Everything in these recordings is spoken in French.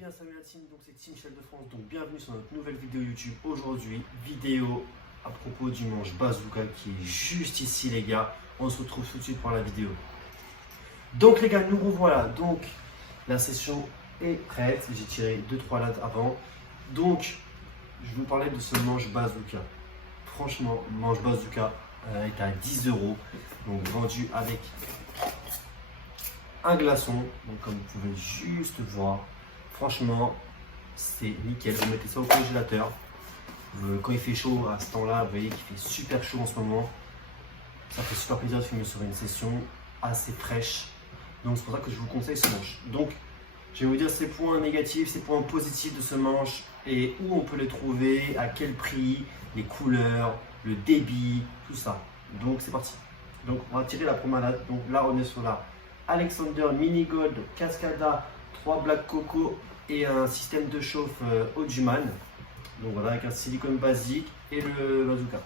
bien salut la team, donc c'est Team Shell de France, donc bienvenue sur notre nouvelle vidéo YouTube. Aujourd'hui, vidéo à propos du manche bazooka qui est juste ici les gars. On se retrouve tout de suite pour la vidéo. Donc les gars, nous revoilà, donc la session est prête, j'ai tiré 2-3 lattes avant. Donc, je vous parlais de ce manche bazooka. Franchement, manche bazooka est à 10 €, donc vendu avec un glaçon, donc comme vous pouvez juste voir, franchement c'est nickel. Vous mettez ça au congélateur quand il fait chaud à ce temps là, vous voyez qu'il fait super chaud en ce moment, ça fait super plaisir de filmer sur une session assez fraîche, donc c'est pour ça que je vous conseille ce manche. Donc je vais vous dire ses points négatifs, ses points positifs de ce manche et où on peut les trouver, à quel prix, les couleurs, le débit, tout ça. Donc c'est parti. Donc on va tirer la première latte. Donc là on est sur la Alexander Mini Gold Cascada 3 Black Coco et un système de chauffe Auduman. Donc voilà, avec un silicone basique et le bazooka.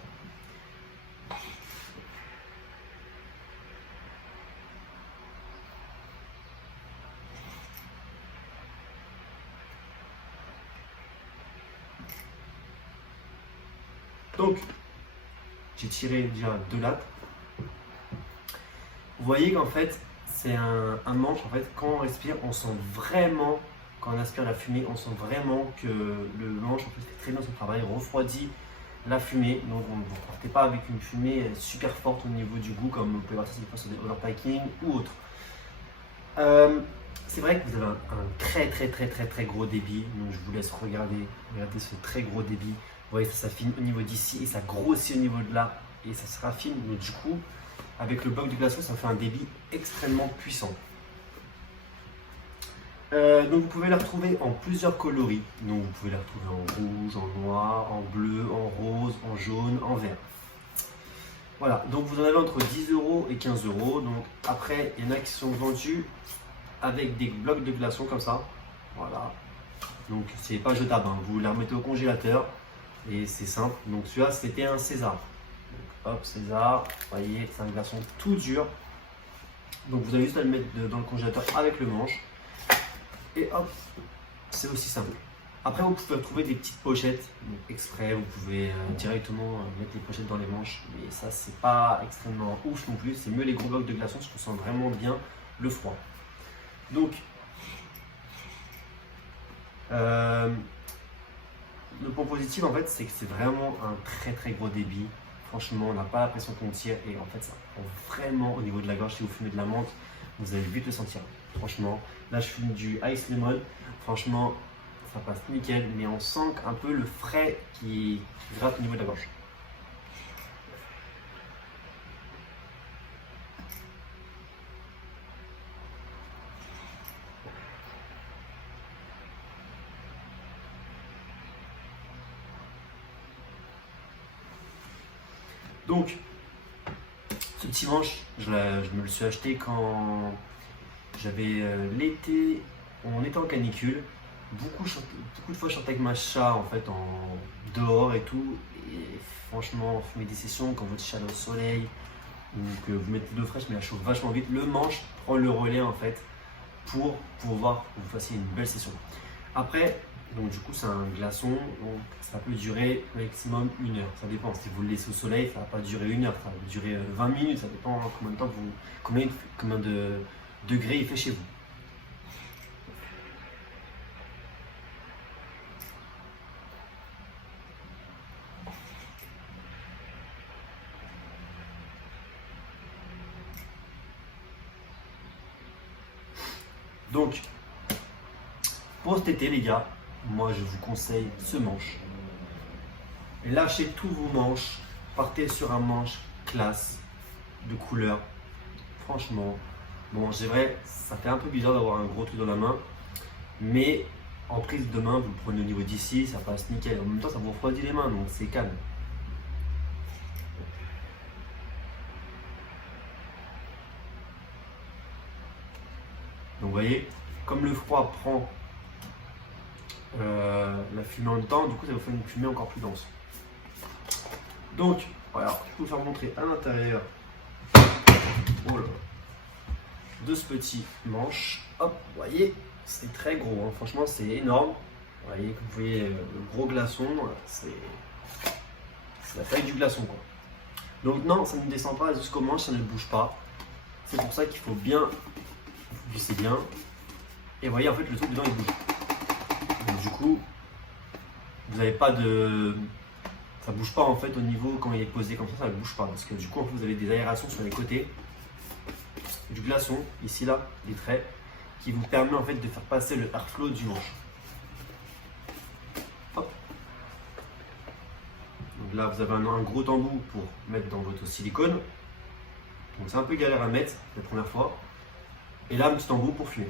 Donc j'ai tiré déjà 2 lattes. Vous voyez qu'en fait c'est un manche, en fait quand on respire on sent vraiment, quand on aspire la fumée on sent vraiment que le manche en fait, fait très bien son travail, refroidit la fumée, donc vous ne partez pas avec une fumée super forte au niveau du goût comme vous pouvez voir des fois sur des overpacking ou autres. C'est vrai que vous avez un très gros débit, donc je vous laisse regarder ce très gros débit. Vous voyez ça s'affine au niveau d'ici et ça grossit au niveau de là et ça se raffine, donc du coup avec le bloc de glaçon, ça fait un débit extrêmement puissant. Donc vous pouvez la retrouver en plusieurs coloris. Donc vous pouvez la retrouver en rouge, en noir, en bleu, en rose, en jaune, en vert. Voilà, donc vous en avez entre 10 € et 15 €. Donc après, il y en a qui sont vendus avec des blocs de glaçons comme ça. Voilà. Donc c'est pas jetable, hein. Vous la remettez au congélateur et c'est simple. Donc celui-là, c'était un César. Donc, hop, César, vous voyez, c'est un glaçon tout dur. Donc vous avez juste à le mettre dans le congélateur avec le manche. Et hop, c'est aussi simple. Après, vous pouvez trouver des petites pochettes donc exprès. Vous pouvez directement mettre les pochettes dans les manches. Mais ça, c'est pas extrêmement ouf non plus. C'est mieux les gros blocs de glaçons, je ressens vraiment bien le froid. Donc, le point positif, en fait, c'est que c'est vraiment un très gros débit. Franchement, on n'a pas l'impression qu'on tire et en fait, ça prend vraiment au niveau de la gorge. Si vous fumez de la menthe, vous allez vite le sentir. Franchement, là, je fume du Ice Lemon. Franchement, ça passe nickel, mais on sent un peu le frais qui gratte au niveau de la gorge. Donc, ce petit manche, je me le suis acheté quand j'avais l'été, on était en canicule. Beaucoup de fois, je sortais avec ma chat en fait, dehors et tout. Et franchement, fumer des sessions quand votre chat est au soleil ou que vous mettez de l'eau fraîche, mais elle chauffe vachement vite. Le manche prend le relais en fait pour pouvoir que vous fassiez une belle session. Après, donc du coup, c'est un glaçon, donc ça peut durer maximum 1 heure. Ça dépend. Si vous le laissez au soleil, ça va pas durer 1 heure, ça va durer 20 minutes. Ça dépend combien de temps combien de degrés il fait chez vous. Donc, pour cet été, les gars, moi je vous conseille ce manche. Lâchez tous vos manches, partez sur un manche classe, de couleur. Franchement, bon, c'est vrai, ça fait un peu bizarre d'avoir un gros truc dans la main, mais en prise de main, vous le prenez au niveau d'ici, ça passe nickel. En même temps, ça vous refroidit les mains, donc c'est calme. Donc vous voyez, comme le froid prend la fumée en même temps, du coup ça vous fait une fumée encore plus dense. Donc voilà, je peux vous faire montrer à l'intérieur de ce petit manche. Hop, vous voyez, c'est très gros, hein. Franchement c'est énorme. Vous voyez, que vous voyez le gros glaçon, c'est la taille du glaçon quoi. Donc non, ça ne descend pas jusqu'au manche, ça ne bouge pas. C'est pour ça qu'il faut bien, vous vissez bien. Et vous voyez en fait le truc dedans il bouge. Donc du coup, vous n'avez pas de... Ça bouge pas en fait au niveau quand il est posé comme ça ne bouge pas. Parce que du coup en fait, vous avez des aérations sur les côtés. Du glaçon, ici là, des traits, qui vous permet en fait de faire passer le airflow du manche. Hop. Donc là vous avez un gros embout pour mettre dans votre silicone. Donc c'est un peu galère à mettre la première fois. Et là un petit embout pour fumer.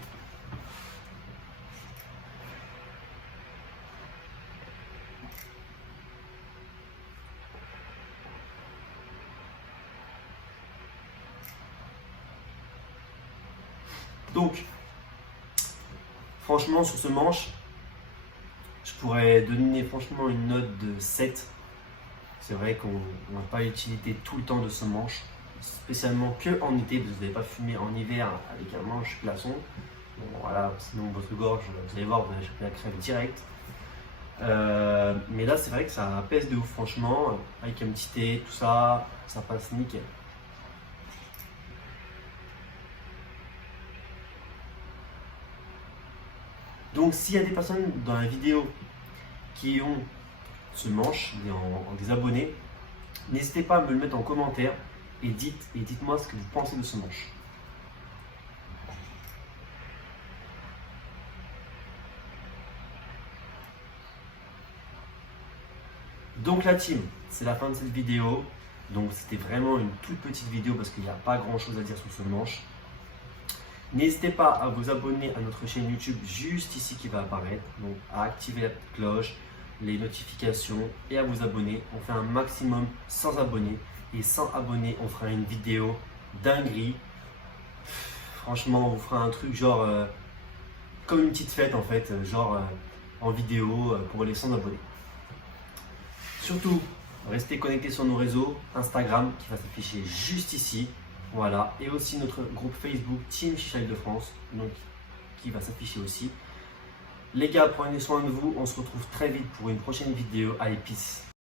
Donc, franchement, sur ce manche, je pourrais donner franchement une note de 7. C'est vrai qu'on n'a pas l'utilité tout le temps de ce manche, spécialement que en été, parce que vous n'allez pas fumer en hiver avec un manche glaçon. Bon, voilà, sinon votre gorge, vous allez voir, vous allez choper la crève direct. Mais là, c'est vrai que ça pèse de ouf, franchement, avec un petit thé, tout ça, ça passe nickel. Donc s'il y a des personnes dans la vidéo qui ont ce manche, des abonnés, n'hésitez pas à me le mettre en commentaire et dites-moi ce que vous pensez de ce manche. Donc la team, c'est la fin de cette vidéo. Donc c'était vraiment une toute petite vidéo parce qu'il n'y a pas grand chose à dire sur ce manche. N'hésitez pas à vous abonner à notre chaîne YouTube juste ici qui va apparaître, donc à activer la petite cloche, les notifications et à vous abonner. On fait un maximum 100 abonnés et 100 abonnés, on fera une vidéo dinguerie. Franchement, on vous fera un truc genre comme une petite fête en fait, genre en vidéo pour les 100 abonnés. Surtout, restez connectés sur nos réseaux, Instagram qui va s'afficher juste ici. Voilà, et aussi notre groupe Facebook Team Chicha Île-de-France, donc qui va s'afficher aussi. Les gars, prenez soin de vous, on se retrouve très vite pour une prochaine vidéo. Allez, peace.